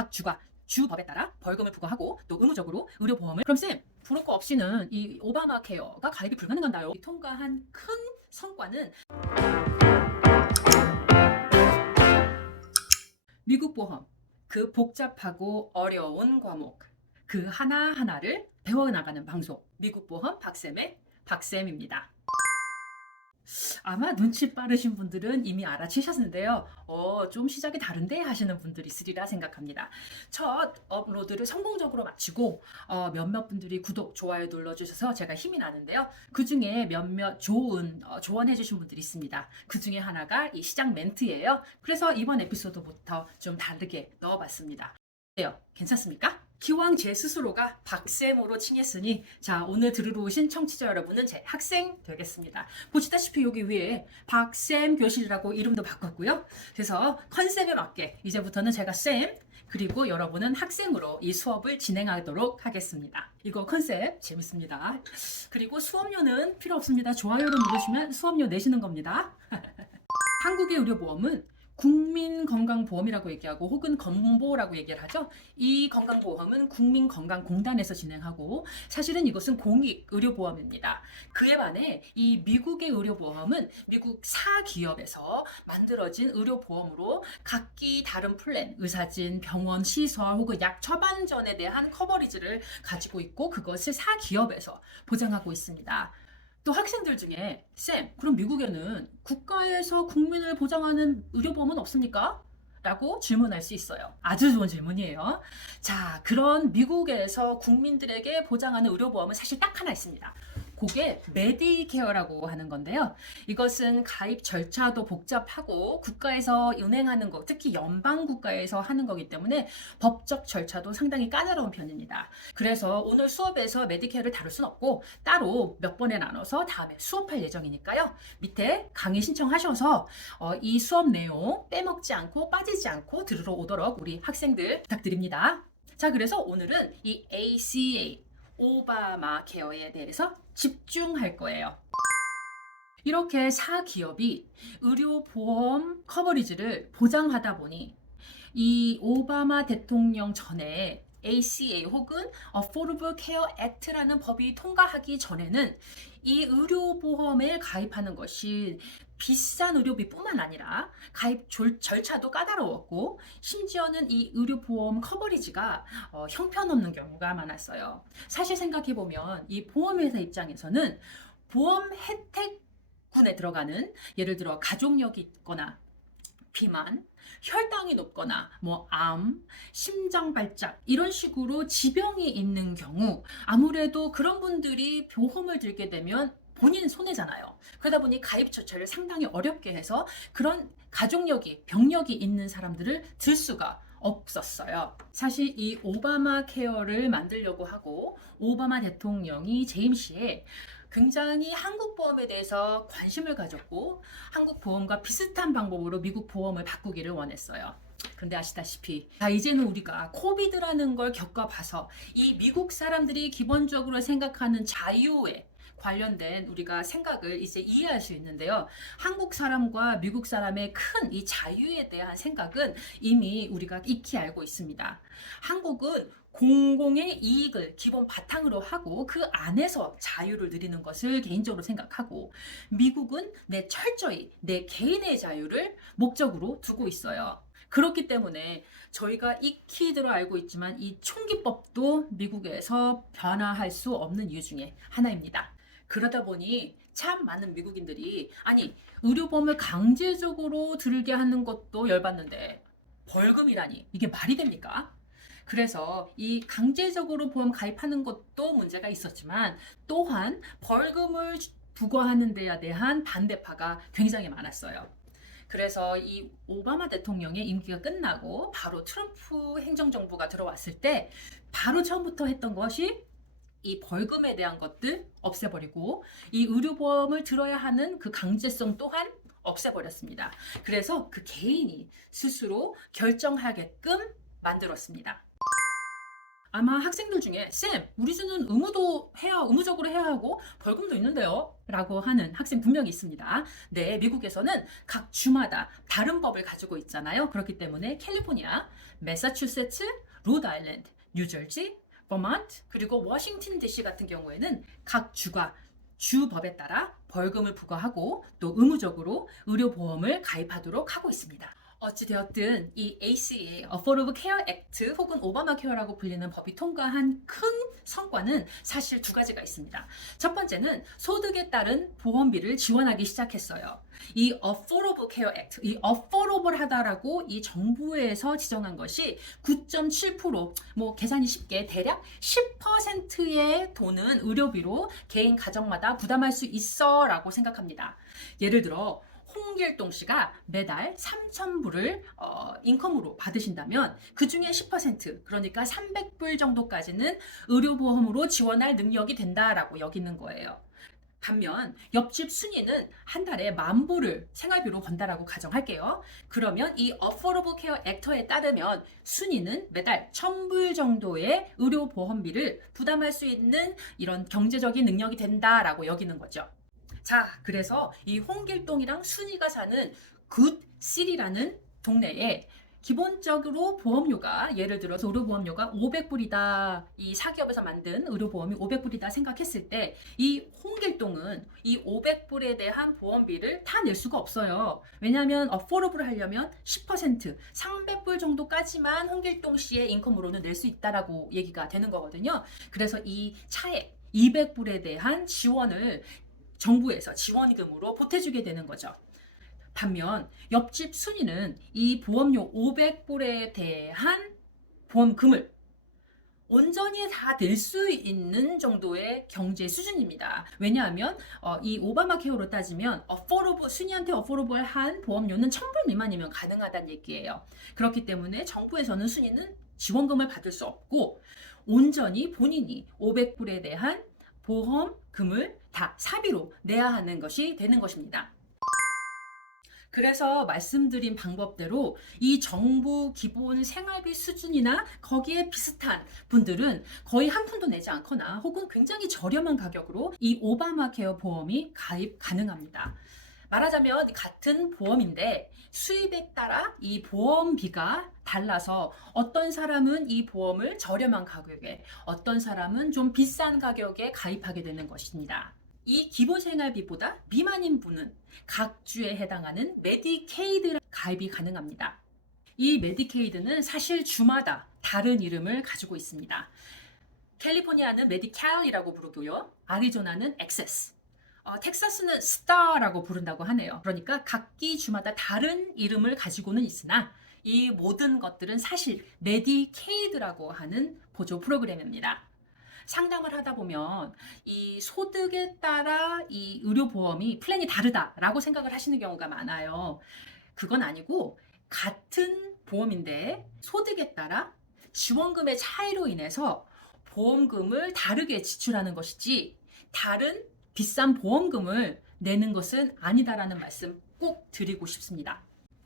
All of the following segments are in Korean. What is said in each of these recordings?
각 주가 주법에 따라 벌금을 부과하고 또 의무적으로 의료보험을. 그럼 쌤, 브로커 없이는 이 오바마 케어가 가입이 불가능한가요? 통과한 큰 성과는 미국 보험, 그 복잡하고 어려운 과목 그 하나하나를 배워나가는 방송, 미국 보험 박쌤의 박쌤입니다. 아마 눈치 빠르신 분들은 이미 알아채셨는데요. 좀 시작이 다른데 하시는 분들이 있으리라 생각합니다. 첫 업로드를 성공적으로 마치고 몇몇 분들이 구독, 좋아요 눌러주셔서 제가 힘이 나는데요. 그 중에 몇몇 좋은 조언해 주신 분들이 있습니다. 그 중에 하나가 이 시작 멘트예요. 그래서 이번 에피소드부터 좀 다르게 넣어봤습니다. 어때요? 괜찮습니까? 기왕 제 스스로가 박쌤으로 칭했으니 자, 오늘 들으러 오신 청취자 여러분은 제 학생 되겠습니다. 보시다시피 여기 위에 박쌤 교실이라고 이름도 바꿨고요. 그래서 컨셉에 맞게 이제부터는 제가 쌤, 그리고 여러분은 학생으로 이 수업을 진행하도록 하겠습니다. 이거 컨셉 재밌습니다. 그리고 수업료는 필요 없습니다. 좋아요를 누르시면 수업료 내시는 겁니다. 한국의 의료보험은 국민건강보험이라고 얘기하고 혹은 건보라고 얘기를 하죠. 이 건강보험은 국민건강공단에서 진행하고 사실은 이것은 공익의료보험입니다. 그에 반해 이 미국의 의료보험은 미국 사기업에서 만들어진 의료보험으로 각기 다른 플랜, 의사진, 병원, 시설 혹은 약 처방전에 대한 커버리지를 가지고 있고 그것을 사기업에서 보장하고 있습니다. 또 학생들 중에 쌤, 그럼 미국에는 국가에서 국민을 보장하는 의료보험은 없습니까? 라고 질문할 수 있어요. 아주 좋은 질문이에요. 자, 그런 미국에서 국민들에게 보장하는 의료보험은 사실 딱 하나 있습니다. 그게 메디케어라고 하는 건데요. 이것은 가입 절차도 복잡하고 국가에서 은행하는 거, 특히 연방 국가에서 하는 거기 때문에 법적 절차도 상당히 까다로운 편입니다. 그래서 오늘 수업에서 메디케어를 다룰 순 없고 따로 몇 번에 나눠서 다음에 수업할 예정이니까요. 밑에 강의 신청하셔서 이 수업 내용 빼먹지 않고 빠지지 않고 들으러 오도록 우리 학생들 부탁드립니다. 자, 그래서 오늘은 이 ACA 오바마 케어에 대해서 집중할 거예요. 이렇게 사기업이 의료보험 커버리지를 보장하다 보니 이 오바마 대통령 전에 ACA 혹은 Affordable Care Act라는 법이 통과하기 전에는 이 의료보험에 가입하는 것이 비싼 의료비뿐만 아니라 가입 절차도 까다로웠고 심지어는 이 의료보험 커버리지가 형편없는 경우가 많았어요. 사실 생각해보면 이 보험회사 입장에서는 보험 혜택군에 들어가는 예를 들어 가족력이 있거나 비만, 혈당이 높거나 암, 심장 발작 이런 식으로 지병이 있는 경우 아무래도 그런 분들이 보험을 들게 되면 본인 손해잖아요. 그러다 보니 가입 절차를 상당히 어렵게 해서 그런 가족력이, 병력이 있는 사람들을 들 수가 없었어요. 사실 이 오바마 케어를 만들려고 하고 오바마 대통령이 재임 시에 굉장히 한국 보험에 대해서 관심을 가졌고 한국 보험과 비슷한 방법으로 미국 보험을 바꾸기를 원했어요. 근데 아시다시피 이제는 우리가 코비드라는 걸 겪어봐서 이 미국 사람들이 기본적으로 생각하는 자유에 관련된 우리가 생각을 이제 이해할 수 있는데요. 한국 사람과 미국 사람의 큰 이 자유에 대한 생각은 이미 우리가 익히 알고 있습니다. 한국은 공공의 이익을 기본 바탕으로 하고 그 안에서 자유를 누리는 것을 개인적으로 생각하고 미국은 철저히 내 개인의 자유를 목적으로 두고 있어요. 그렇기 때문에 저희가 익히 들어 알고 있지만 이 총기법도 미국에서 변화할 수 없는 이유 중에 하나입니다. 그러다 보니 참 많은 미국인들이 아니 의료보험을 강제적으로 들게 하는 것도 열받는데 벌금이라니 이게 말이 됩니까? 그래서 이 강제적으로 보험 가입하는 것도 문제가 있었지만 또한 벌금을 부과하는 데에 대한 반대파가 굉장히 많았어요. 그래서 이 오바마 대통령의 임기가 끝나고 바로 트럼프 행정정부가 들어왔을 때 바로 처음부터 했던 것이 이 벌금에 대한 것들 없애버리고 이 의료보험을 들어야 하는 그 강제성 또한 없애버렸습니다. 그래서 그 개인이 스스로 결정하게끔 만들었습니다. 아마 학생들 중에 쌤, 우리 주는 의무적으로 해야 하고 벌금도 있는데요. 라고 하는 학생 분명히 있습니다. 네, 미국에서는 각 주마다 다른 법을 가지고 있잖아요. 그렇기 때문에 캘리포니아, 매사추세츠, 로드아일랜드, 뉴저지, 버먼트, 그리고 워싱턴 DC 같은 경우에는 각 주가 주법에 따라 벌금을 부과하고 또 의무적으로 의료보험을 가입하도록 하고 있습니다. 어찌되었든 이 ACA, Affordable Care Act 혹은 오바마 케어라고 불리는 법이 통과한 큰 성과는 사실 두 가지가 있습니다. 첫 번째는 소득에 따른 보험비를 지원하기 시작했어요. 이 Affordable Care Act, 이 affordable 하다라고 이 정부에서 지정한 것이 9.7%, 뭐 계산이 쉽게 대략 10%의 돈은 의료비로 개인 가정마다 부담할 수 있어 라고 생각합니다. 예를 들어 홍길동 씨가 매달 3,000불을 인컴으로 받으신다면 그 중에 10% 그러니까 300불 정도까지는 의료보험으로 지원할 능력이 된다라고 여기는 거예요. 반면 옆집 순이는 한 달에 10,000불을 생활비로 번다라고 가정할게요. 그러면 이 Affordable Care Act에 따르면 순이는 매달 1,000불 정도의 의료보험비를 부담할 수 있는 이런 경제적인 능력이 된다라고 여기는 거죠. 자, 그래서 이 홍길동이랑 순이가 사는 굿시리라는 동네에 기본적으로 보험료가 예를 들어서 의료보험료가 500불이다. 이 사기업에서 만든 의료보험이 500불이다 생각했을 때 이 홍길동은 이 500불에 대한 보험비를 다 낼 수가 없어요. 왜냐하면 어포러블 하려면 10% 300불 정도까지만 홍길동 씨의 인컴으로는 낼 수 있다라고 얘기가 되는 거거든요. 그래서 이 차액 200불에 대한 지원을 정부에서 지원금으로 보태주게 되는 거죠. 반면 옆집 순이는 이 보험료 500불에 대한 보험금을 온전히 다 낼 수 있는 정도의 경제 수준입니다. 왜냐하면 이 오바마 케어로 따지면 순이한테 어포러블한 보험료는 1,000불 미만이면 가능하다는 얘기예요. 그렇기 때문에 정부에서는 순이는 지원금을 받을 수 없고 온전히 본인이 500불에 대한 보험금을 다 사비로 내야 하는 것이 되는 것입니다. 그래서 말씀드린 방법대로 이 정부 기본 생활비 수준이나 거기에 비슷한 분들은 거의 한 푼도 내지 않거나 혹은 굉장히 저렴한 가격으로 이 오바마 케어 보험이 가입 가능합니다. 말하자면 같은 보험인데 수입에 따라 이 보험비가 달라서 어떤 사람은 이 보험을 저렴한 가격에 어떤 사람은 좀 비싼 가격에 가입하게 되는 것입니다. 이 기본생활비보다 미만인 분은 각 주에 해당하는 메디케이드 가입이 가능합니다. 이 메디케이드는 사실 주마다 다른 이름을 가지고 있습니다. 캘리포니아는 메디칼이라고 부르고요. 아리조나는 액세스, 텍사스는 스타라고 부른다고 하네요. 그러니까 각기 주마다 다른 이름을 가지고는 있으나 이 모든 것들은 사실 메디케이드라고 하는 보조 프로그램입니다. 상담을 하다 보면 이 소득에 따라 이 의료보험이 플랜이 다르다라고 생각을 하시는 경우가 많아요. 그건 아니고 같은 보험인데 소득에 따라 지원금의 차이로 인해서 보험금을 다르게 지출하는 것이지 다른 비싼 보험금을 내는 것은 아니다라는 말씀 꼭 드리고 싶습니다.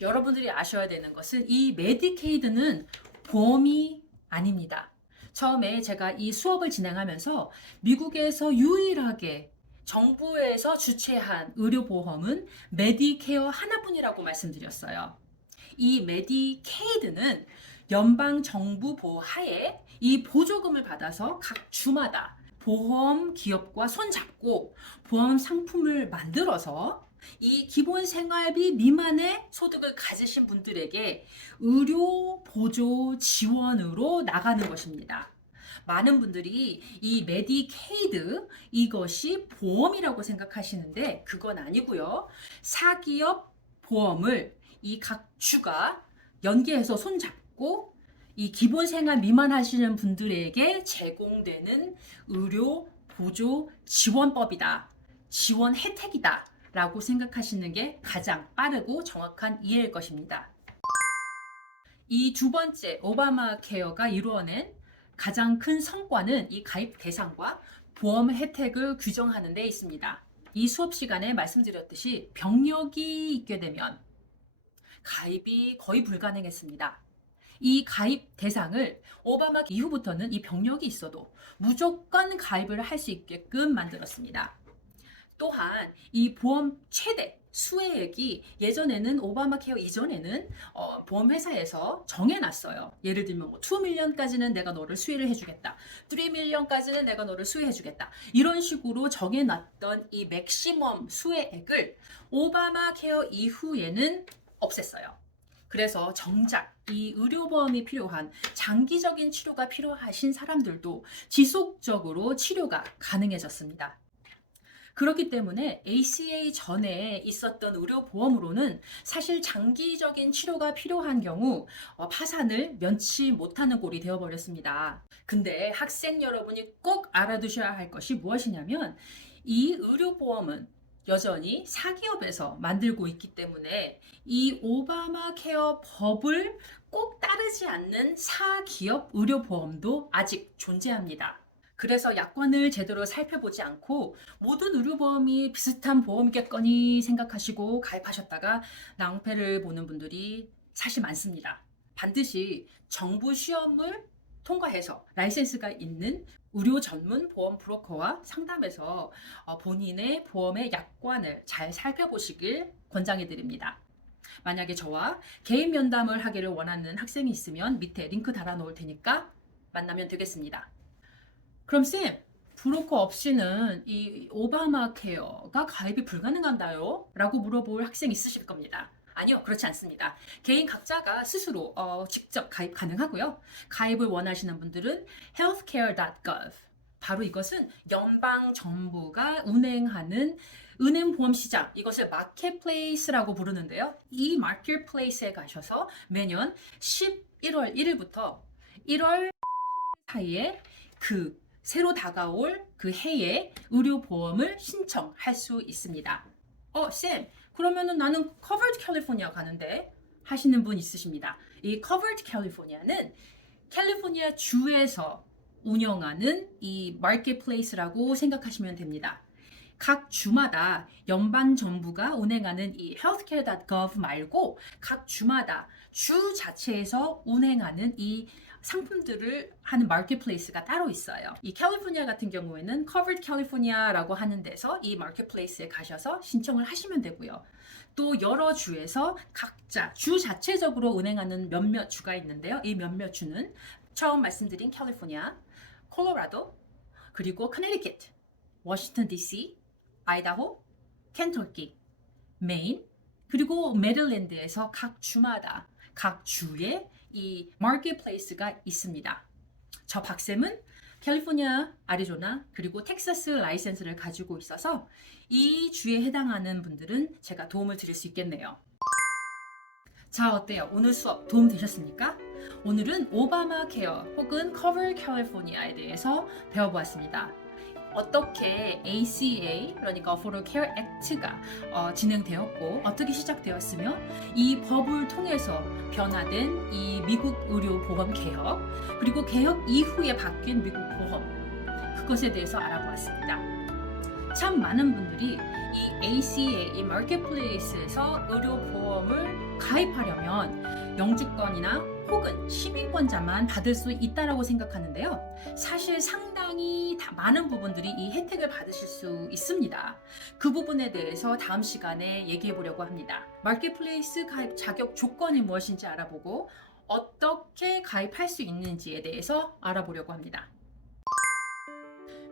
여러분들이 아셔야 되는 것은 이 메디케이드는 보험이 아닙니다. 처음에 제가 이 수업을 진행하면서 미국에서 유일하게 정부에서 주최한 의료보험은 메디케어 하나뿐이라고 말씀드렸어요. 이 메디케이드는 연방정부 보하에 이 보조금을 받아서 각 주마다 보험 기업과 손잡고 보험 상품을 만들어서 이 기본 생활비 미만의 소득을 가지신 분들에게 의료 보조 지원으로 나가는 것입니다. 많은 분들이 이 메디케이드 이것이 보험이라고 생각하시는데 그건 아니고요. 사기업 보험을 이 각 주가 연계해서 손잡고 이 기본 생활 미만 하시는 분들에게 제공되는 의료 보조 지원법이다. 지원 혜택이다. 라고 생각하시는 게 가장 빠르고 정확한 이해일 것입니다. 이 두 번째 오바마 케어가 이루어낸 가장 큰 성과는 이 가입 대상과 보험 혜택을 규정하는 데 있습니다. 이 수업 시간에 말씀드렸듯이 병력이 있게 되면 가입이 거의 불가능했습니다. 이 가입 대상을 오바마 이후부터는 이 병력이 있어도 무조건 가입을 할 수 있게끔 만들었습니다. 또한 이 보험 최대 수혜액이 예전에는 오바마 케어 이전에는 보험회사에서 정해놨어요. 예를 들면 뭐 2밀리언까지는 내가 너를 수혜를 해주겠다. 3밀리언까지는 내가 너를 수혜해주겠다. 이런 식으로 정해놨던 이 맥시멈 수혜액을 오바마 케어 이후에는 없앴어요. 그래서 정작 이 의료보험이 필요한 장기적인 치료가 필요하신 사람들도 지속적으로 치료가 가능해졌습니다. 그렇기 때문에 ACA 전에 있었던 의료보험으로는 사실 장기적인 치료가 필요한 경우 파산을 면치 못하는 꼴이 되어버렸습니다. 근데 학생 여러분이 꼭 알아두셔야 할 것이 무엇이냐면 이 의료보험은 여전히 사기업에서 만들고 있기 때문에 이 오바마 케어 법을 꼭 따르지 않는 사기업 의료보험도 아직 존재합니다. 그래서 약관을 제대로 살펴보지 않고 모든 의료보험이 비슷한 보험이겠거니 생각하시고 가입하셨다가 낭패를 보는 분들이 사실 많습니다. 반드시 정부 시험을 통과해서 라이센스가 있는 의료 전문 보험 브로커와 상담해서 본인의 보험의 약관을 잘 살펴보시길 권장해 드립니다. 만약에 저와 개인 면담을 하기를 원하는 학생이 있으면 밑에 링크 달아 놓을 테니까 만나면 되겠습니다. 그럼 쌤, 브로커 없이는 이 오바마 케어가 가입이 불가능한가요? 라고 물어볼 학생이 있으실 겁니다. 아니요, 그렇지 않습니다. 개인 각자가 스스로 직접 가입 가능하고요. 가입을 원하시는 분들은 healthcare.gov. 바로 이것은 연방 정부가 운행하는 은행보험 시장, 이것을 마켓플레이스라고 부르는데요. 이 마켓플레이스에 가셔서 매년 11월 1일부터 1월 사이에 새로 다가올 그 해에 의료보험을 신청할 수 있습니다. 쌤, 그러면은 나는 Covered California 가는데 하시는 분 있으십니다. 이 Covered California는 캘리포니아 주에서 운영하는 이 마켓플레이스라고 생각하시면 됩니다. 각 주마다 연방 정부가 운행하는 이 healthcare.gov 말고 각 주마다 주 자체에서 운행하는 이 상품들을 하는 마켓플레이스가 따로 있어요. 이 캘리포니아 같은 경우에는 Covered California라고 하는 데서 이 마켓플레이스에 가셔서 신청을 하시면 되고요. 또 여러 주에서 각자 주 자체적으로 운행하는 몇몇 주가 있는데요. 이 몇몇 주는 처음 말씀드린 캘리포니아, 콜로라도, 그리고 커네티켓, 워싱턴 DC, 아이다호, 켄터키, 메인, 그리고 메릴랜드에서 각 주마다 각 주에 이 마켓플레이스가 있습니다. 저 박쌤은 캘리포니아, 아리조나, 그리고 텍사스 라이센스를 가지고 있어서 이 주에 해당하는 분들은 제가 도움을 드릴 수 있겠네요. 자, 어때요? 오늘 수업 도움 되셨습니까? 오늘은 오바마 케어 혹은 Cover California에 대해서 배워보았습니다. 어떻게 ACA, 그러니까 Affordable Care Act가 진행되었고 어떻게 시작되었으며 이 법을 통해서 변화된 이 미국 의료 보험 개혁, 그리고 개혁 이후에 바뀐 미국 보험, 그것에 대해서 알아보았습니다. 참 많은 분들이 이 ACA, 이 마켓플레이스에서 의료 보험을 가입하려면 영주권이나 혹은 시민권자만 받을 수 있다라고 생각하는데요. 사실 상당히 많은 부분들이 이 혜택을 받으실 수 있습니다. 그 부분에 대해서 다음 시간에 얘기해 보려고 합니다. 마켓플레이스 가입 자격 조건이 무엇인지 알아보고 어떻게 가입할 수 있는지에 대해서 알아보려고 합니다.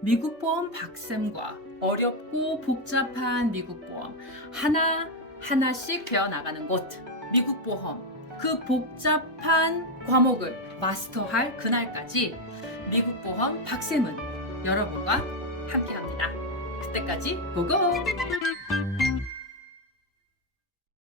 미국 보험 박쌤과 어렵고 복잡한 미국 보험 하나씩 배워나가는 곳, 미국 보험. 그 복잡한 과목을 마스터할 그날까지 미국 보험 박쌤은 여러분과 함께합니다. 그때까지 고고!